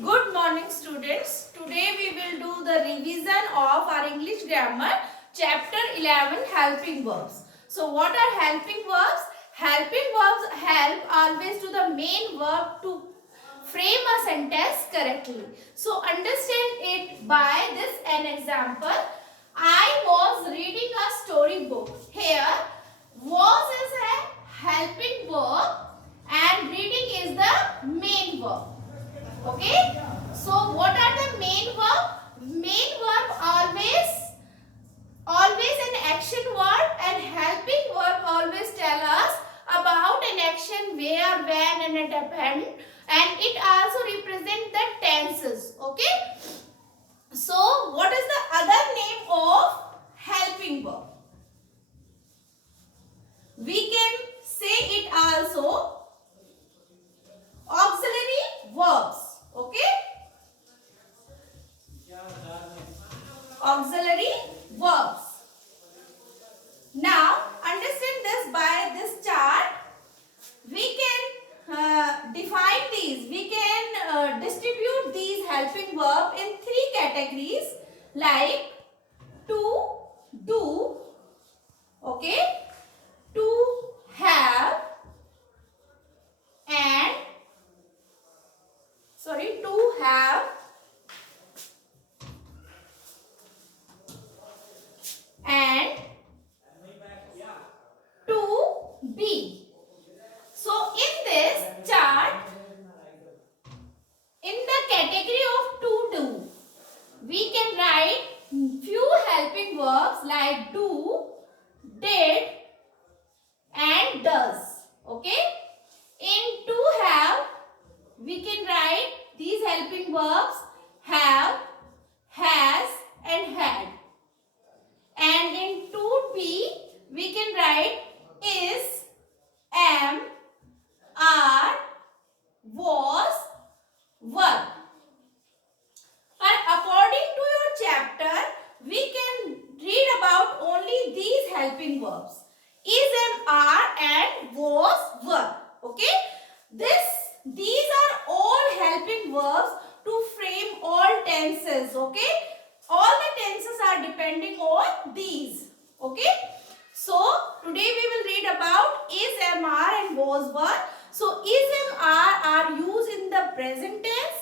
Good morning students. Today we will do the revision of our English grammar chapter 11 helping verbs. So what are helping verbs? Helping verbs help always to the main verb to frame a sentence correctly. So understand it by this an example. I was reading a storybook. Here was is a helping verb and reading is the main verb. Okay, so what are the main verb? Main verb always an action word, and helping verb always tell us about an action where, when and it happened, and it also represent the tenses. Okay, so what is the other name of helping verb? We can say it also auxiliary verbs. Okay, auxiliary verbs. Now understand this by this chart. We can define these. We can distribute these helping verb in three categories like to, do, okay, to have, and to have and to be. So in this chart, in the category of to do, we can write few helping verbs like do, did and does. Okay. In to have, we can write these helping verbs have, has and had. And in to be, we can write is, am, are, was, were. And according to your chapter, we can read about only these helping verbs. Is, am, are and was, were. Okay. These are all helping verbs to frame all tenses. Okay. All the tenses are depending on these. Okay. So today we will read about is, am, are and was, were. So is, am, are used in the present tense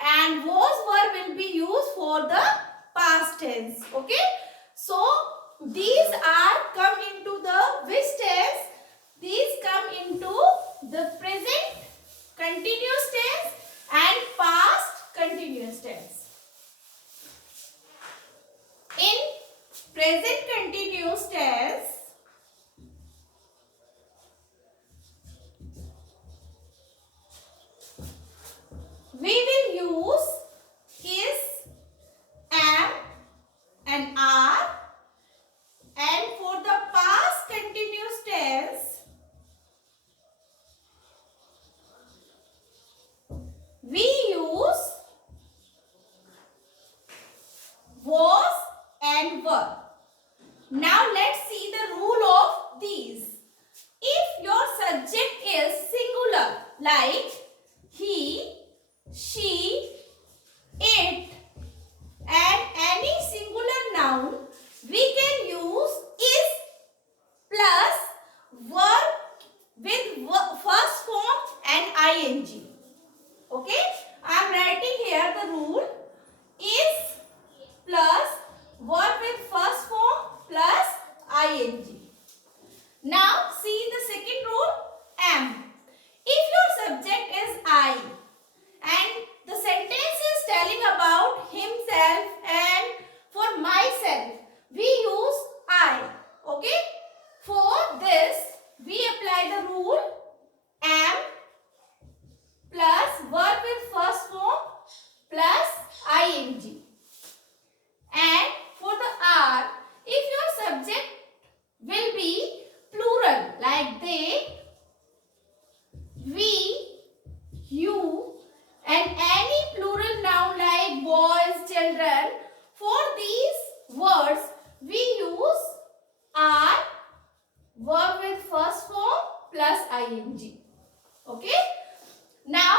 and was, were will be used for the past tense. Okay. So these are come into the which tense? These come into the present continuous tense and past continuous tense. In present continuous tense, we will use is, am and are, and for the past continuous tense, we use was and were. Now let's see the rule of these. If your subject is singular like he, she, it and any singular noun, we can use is plus verb with first form and ing. Okay, I am writing here the rule is plus verb with first form plus ing. Now see the second rule, am. If your subject is I and the sentence is telling about himself and for myself, we use I. Okay, for this we apply the rule am plus verb with first form plus ing. And for the are, if your subject will be plural like they, we, you and any plural noun like boys, children, for these words we use are, verb with first form plus ing. Okay. Now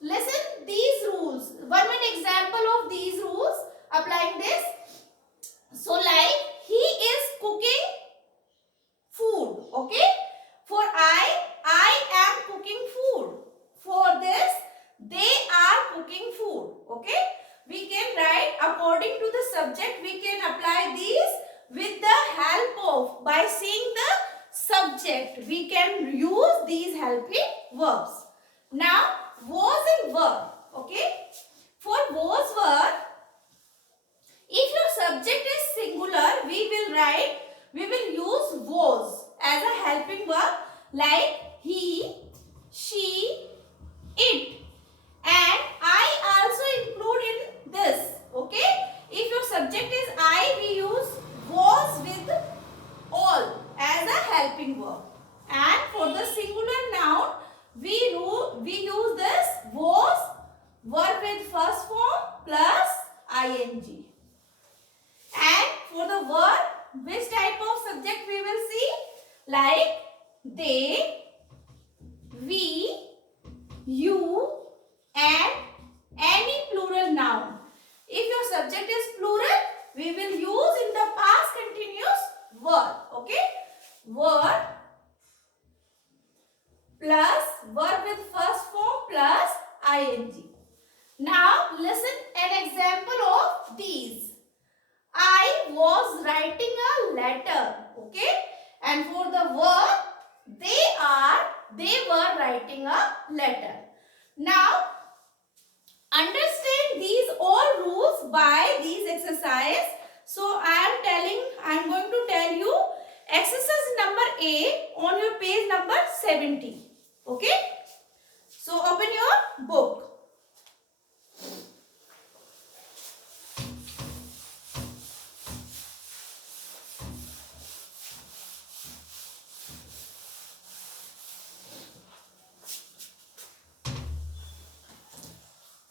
listen these rules. subject, we can apply these with the help of, by seeing the subject, we can use these helping verbs. Now, was and were. Okay. For was, were, if your subject is singular, we will use was as a helping verb, like he, she, it, and I also include in this. Okay. If your subject is I, we use was with all as a helping verb. And for the singular noun, we use this was verb with first form plus ing. And for the verb, which type of subject we will see? Like they, we, you, and any plural noun. If your subject is plural, we will use in the past continuous verb. Okay? Verb plus verb with first form plus ing. Now listen an example of these. I was writing a letter. Okay? And for the verb, they were writing a letter. Now understand these all rules by these exercise. So I am going to tell you exercise number A on your page number 70. Okay? So open your book.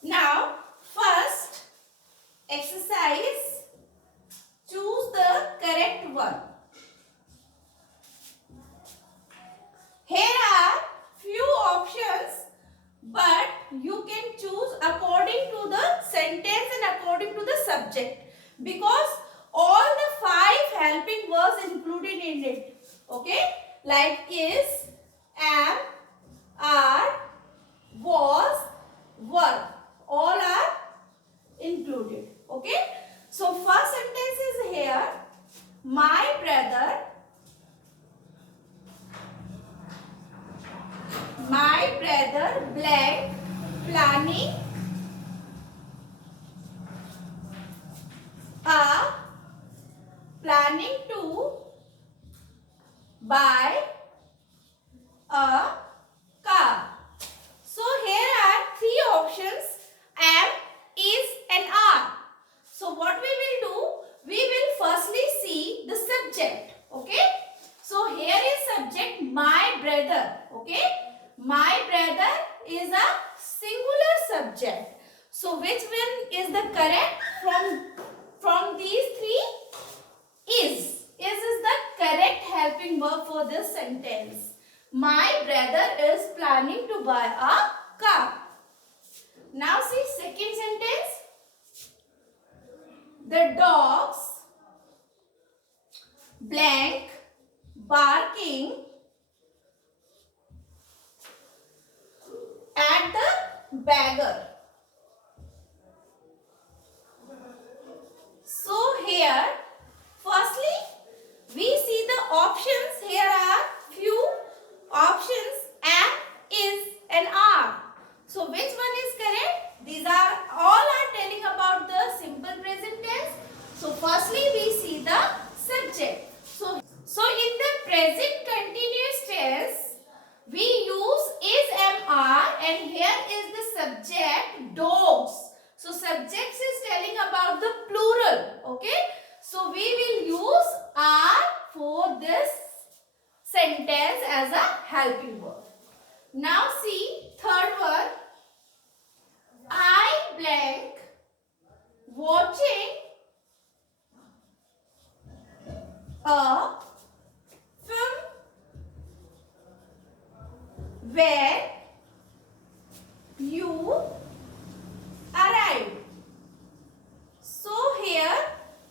Now, first exercise, choose the correct one. Here are few options, but you can choose according to the sentence and according to the subject, because all the 5 helping verbs included in it. Okay? Like is, am, are, was, were. All are included. Okay? So first sentence is here. My brother blank planning to buy a car. So here are 3 options: am, is, and are. So what we will do? We will firstly see the subject. Okay? So here is subject my brother. Okay? My brother is a singular subject. So which one is the correct from these 3? Is. Is the correct helping verb for this sentence. My brother is planning to buy a car. Now see second sentence. The dogs blank barking at the beggar. So here, firstly, we see the options. Here are few options: am, is, and are. So which one is correct? These are all are telling about the simple present tense. So firstly, we see the subject. So in the present continuous tense, we use is, am, are, and here is the subject dogs. So subject is telling about the plural. Okay? So we will use are for this sentence as a helping verb. Now see third one. I blank watching a film where you arrived. So here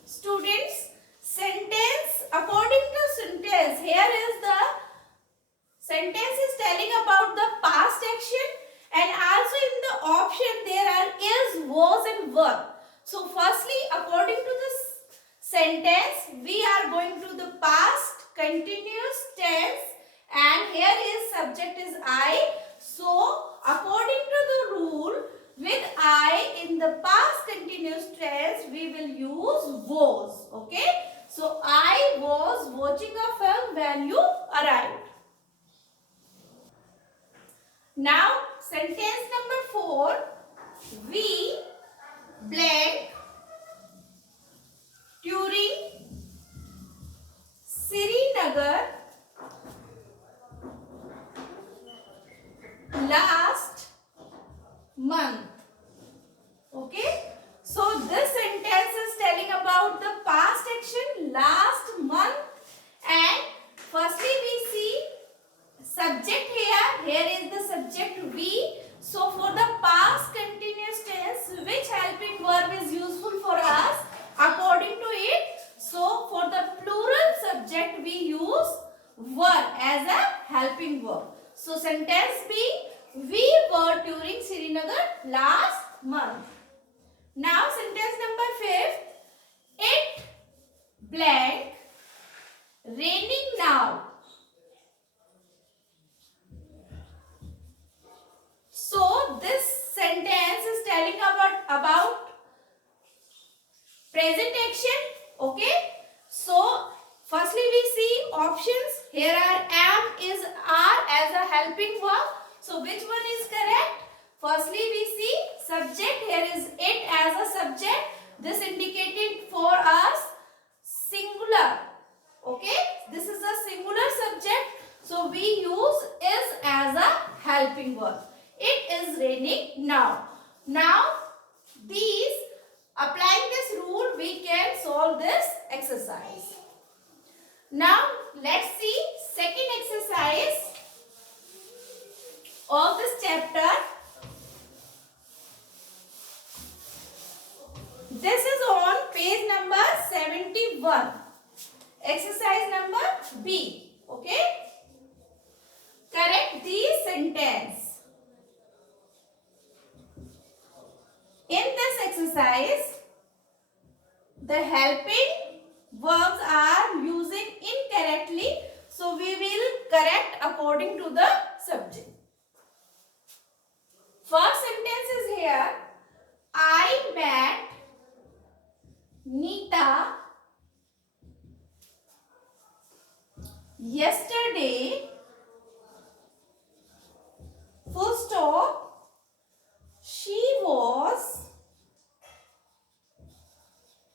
students, sentence, according to sentence, here is the sentence is telling about the past action, and also in the option there are is, was, and were. So firstly, according to this sentence, we are going to the past continuous tense, and here is subject is I. So according to the rule, with I in the past continuous tense, we will use was. Okay. So I was watching a film when you arrived. Now sentence number 4. We blank during Srinagar last month. Okay. So this sentence is telling about the past action last month, and firstly we see subject here. Here is the subject we. So for the past continuous tense, which helping verb is useful for us according to it? So for the plural subject we use were as a helping verb. So sentence B, we were touring Srinagar last month. Now sentence number 5, it blank raining now. So this sentence is telling about present action. Okay. So firstly we see options. Here are am is are as a helping verb. So which one is correct? Firstly we see subject. Here is it as a subject. This indicated for us singular. Okay. This is a singular subject. So we use is as a helping verb. It is raining now. Now these, applying this rule, we can solve this exercise. Now let's see second exercise of this chapter. This is on page number 71. Exercise number B. Okay. Correct the sentence. In this exercise, the helping verbs are using incorrectly. So we will correct according to the subject. First sentence is here. I met Neeta yesterday. Full stop. She was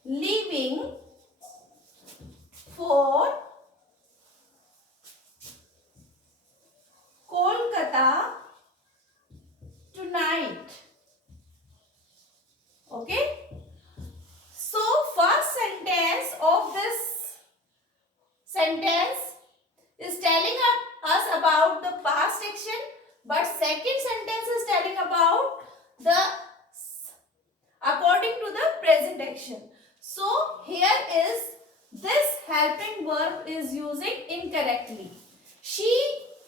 leaving for Kolkata tonight. Okay. So first sentence of this sentence is telling us about the past action, but second sentence is telling about the according to the present action. So here is this helping verb is using incorrectly. She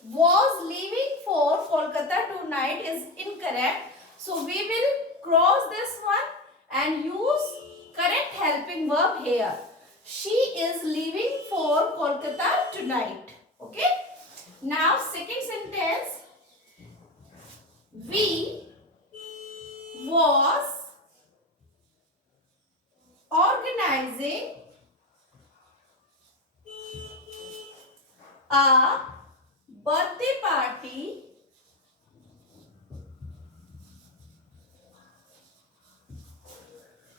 was leaving for Kolkata tonight is incorrect. So we will cross this one and use correct helping verb here. She is leaving for Kolkata tonight. Okay. Now second sentence. We was organizing a birthday party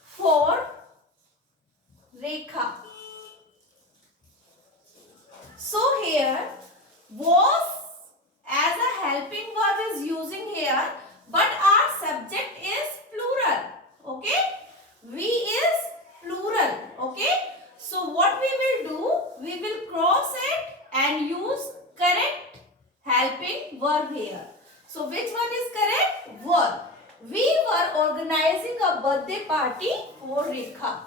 for Rekha. So here was as a helping verb is using here, but our subject is plural. Okay. We is plural. Okay. So what we will do, we will cross it and use correct helping verb here. So which one is correct? Verb. We were organizing a birthday party for Rekha.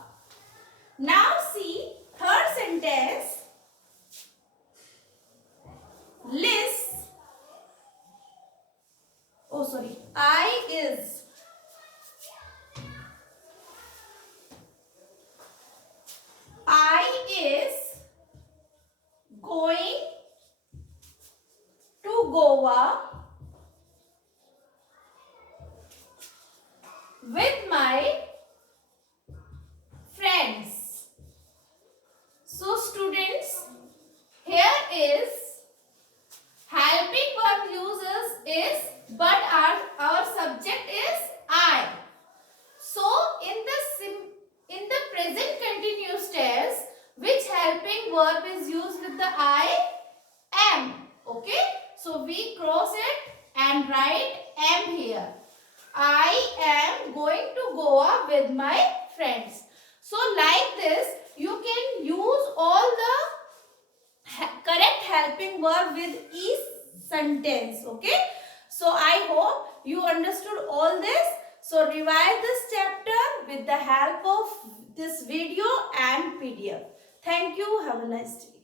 Now see third sentence. I is the I am. Okay. So we cross it and write am here. I am going to Goa with my friends. So like this, you can use all the correct helping verb with each sentence. Okay. So I hope you understood all this. So revise this chapter with the help of this video and PDF. Thank you. Have a nice day.